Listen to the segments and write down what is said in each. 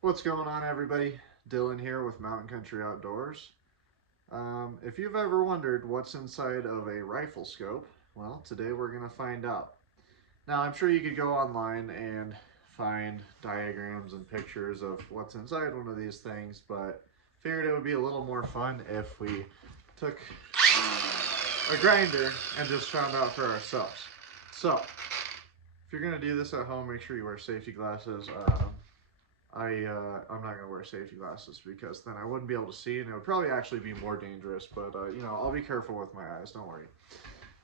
What's going on, everybody? Dylan here with Mountain Country Outdoors. If you've ever wondered what's inside of a rifle scope, well, today we're going to find out. Now, I'm sure you could go online and find diagrams and pictures of what's inside one of these things, but figured it would be a little more fun if we took a grinder and just found out for ourselves. So, if you're going to do this at home, make sure you wear safety glasses. I'm not gonna wear safety glasses because then I wouldn't be able to see, and it would probably actually be more dangerous. But I'll be careful with my eyes. Don't worry.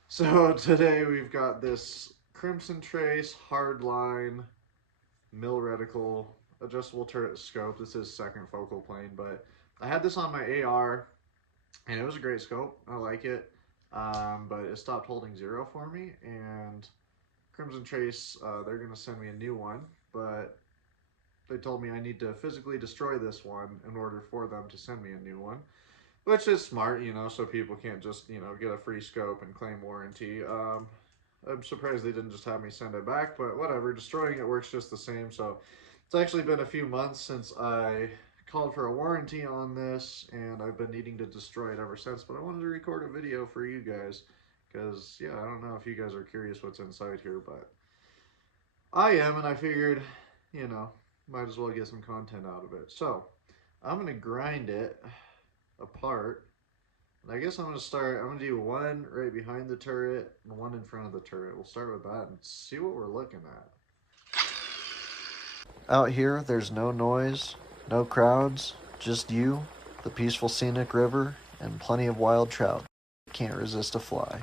So today we've got this Crimson Trace hardline mill reticle adjustable turret scope. This is second focal plane, but I had this on my AR, and it was a great scope. I like it, but it stopped holding zero for me, and Crimson Trace, they're gonna send me a new one, but they told me I need to physically destroy this one in order for them to send me a new one, which is smart, so people can't just, get a free scope and claim warranty. I'm surprised they didn't just have me send it back, but whatever. Destroying it works just the same. So it's actually been a few months since I called for a warranty on this, and I've been needing to destroy it ever since. But I wanted to record a video for you guys because, yeah, I don't know if you guys are curious what's inside here, but I am, and I figured, you know, might as well get some content out of it. So I'm gonna grind it apart. And I guess I'm gonna do one right behind the turret and one in front of the turret. We'll start with that and see what we're looking at. Out here, there's no noise, no crowds, just you, the peaceful scenic river, and plenty of wild trout. Can't resist a fly.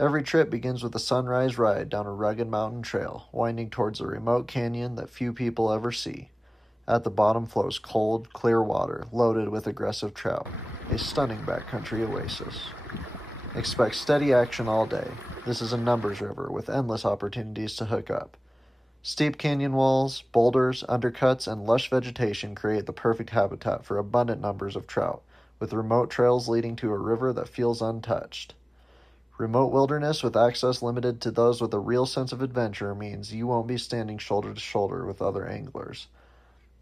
Every trip begins with a sunrise ride down a rugged mountain trail, winding towards a remote canyon that few people ever see. At the bottom flows cold, clear water, loaded with aggressive trout, a stunning backcountry oasis. Expect steady action all day. This is a numbers river with endless opportunities to hook up. Steep canyon walls, boulders, undercuts, and lush vegetation create the perfect habitat for abundant numbers of trout, with remote trails leading to a river that feels untouched. Remote wilderness with access limited to those with a real sense of adventure means you won't be standing shoulder to shoulder with other anglers.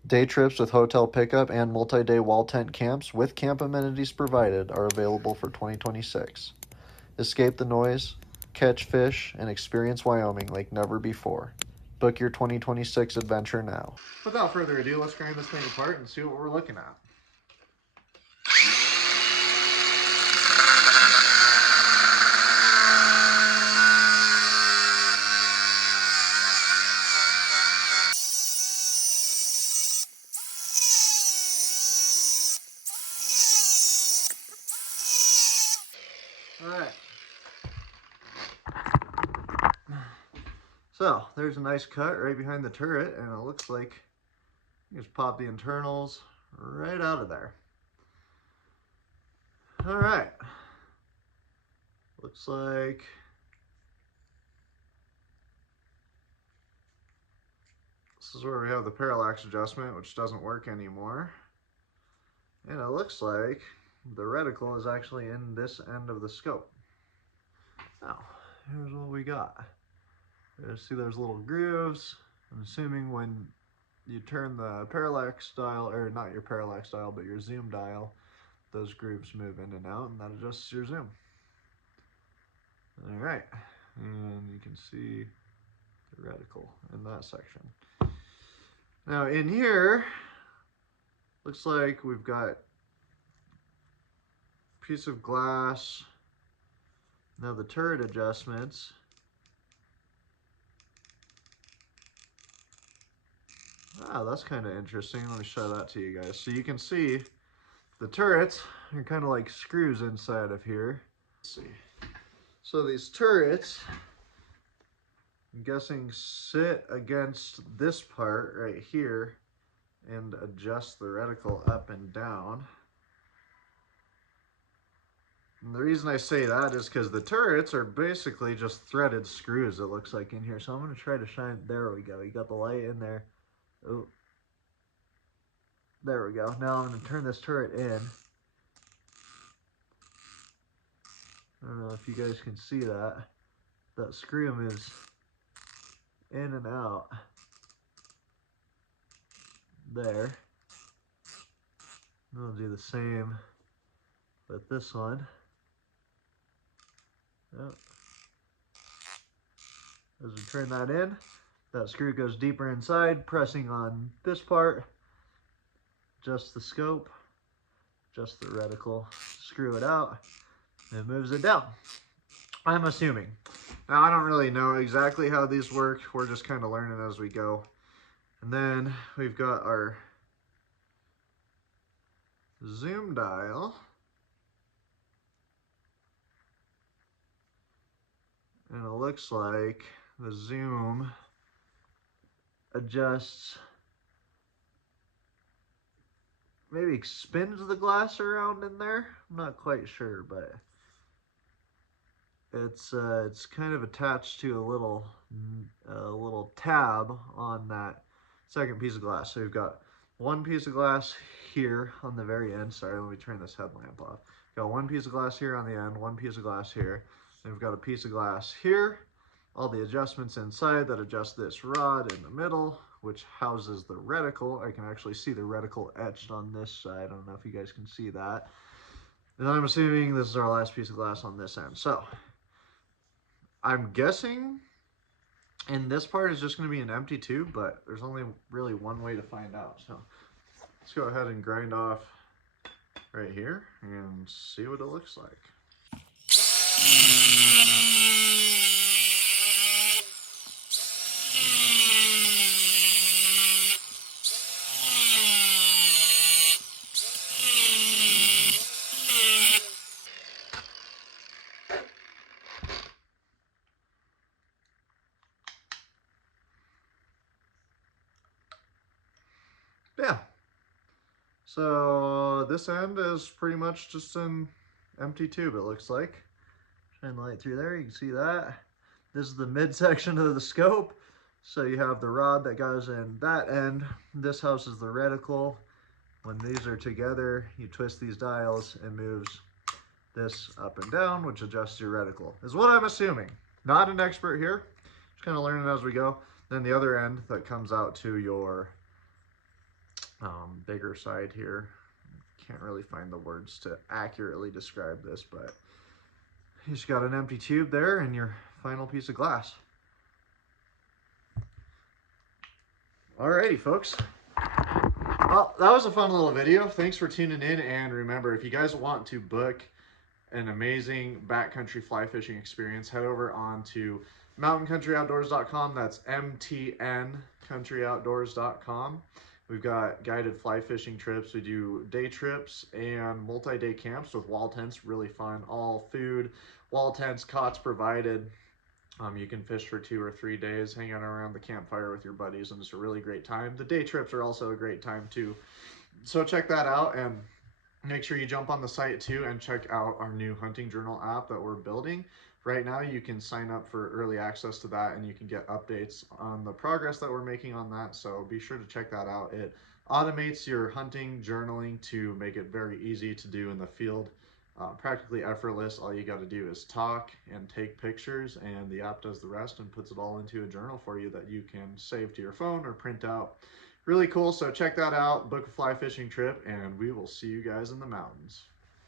Day trips with hotel pickup and multi-day wall tent camps with camp amenities provided are available for 2026. Escape the noise, catch fish, and experience Wyoming like never before. Book your 2026 adventure now. Without further ado, let's grind this thing apart and see what we're looking at. Alright. So, there's a nice cut right behind the turret, and it looks like you just pop the internals right out of there. Alright. Looks like this is where we have the parallax adjustment, which doesn't work anymore. And it looks like the reticle is actually in this end of the scope. Now, here's what we got. See, there's little grooves. I'm assuming when you turn the parallax dial, or not your parallax dial, but your zoom dial, those grooves move in and out, and that adjusts your zoom. All right, and you can see the reticle in that section. Now in here, looks like we've got a piece of glass. Now the turret adjustments. Ah, that's kind of interesting. Let me show that to you guys. So you can see the turrets are kind of like screws inside of here. Let's see. So these turrets, I'm guessing, sit against this part right here and adjust the reticle up and down. And the reason I say that is because the turrets are basically just threaded screws, it looks like, in here. So I'm going to try to shine. There we go. You got the light in there. Oh, there we go. Now I'm going to turn this turret in. I don't know if you guys can see that. That screw is in and out. there. We'll do the same with this one. Yep. As we turn that in, that screw goes deeper inside, pressing on this part, adjust the scope, adjust the reticle, screw it out, and it moves it down. I'm assuming. Now, I don't really know exactly how these work. We're just kind of learning as we go. And then we've got our zoom dial. And it looks like the zoom adjusts, maybe spins the glass around in there. I'm not quite sure, but it's kind of attached to a little tab on that second piece of glass. So we've got one piece of glass here on the very end. Sorry, let me turn this headlamp off. Got one piece of glass here on the end, one piece of glass here. Then we've got a piece of glass here. All the adjustments inside that adjust this rod in the middle, which houses the reticle. I can actually see the reticle etched on this side. I don't know if you guys can see that. And I'm assuming this is our last piece of glass on this end. So I'm guessing in this part is just going to be an empty tube, but there's only really one way to find out. So let's go ahead and grind off right here and see what it looks like. Yeah, so this end is pretty much just an empty tube, it looks like. Shine the light through there, you can see that. This is the midsection of the scope. So you have the rod that goes in that end. This houses the reticle. When these are together, you twist these dials and moves this up and down, which adjusts your reticle, is what I'm assuming. Not an expert here, just kind of learning as we go. Then the other end that comes out to your bigger side here. Can't really find the words to accurately describe this, but you just got an empty tube there and your final piece of glass. Alrighty, folks. Well, that was a fun little video. Thanks for tuning in, and remember, if you guys want to book an amazing backcountry fly fishing experience, head over on to mountaincountry-outdoors.com. That's mtncountry-outdoors.com. We've got guided fly fishing trips. We do day trips and multi-day camps with wall tents. Really fun. All food, wall tents, cots provided. You can fish for 2 or 3 days, hang out around the campfire with your buddies, and it's a really great time. The day trips are also a great time too. So check that out, and make sure you jump on the site too and check out our new hunting journal app that we're building. Right now you can sign up for early access to that, and you can get updates on the progress that we're making on that. So be sure to check that out. It automates your hunting journaling to make it very easy to do in the field. Practically effortless. All you got to do is talk and take pictures, and the app does the rest and puts it all into a journal for you that you can save to your phone or print out. Really cool. So check that out, book a fly fishing trip, and we will see you guys in the mountains.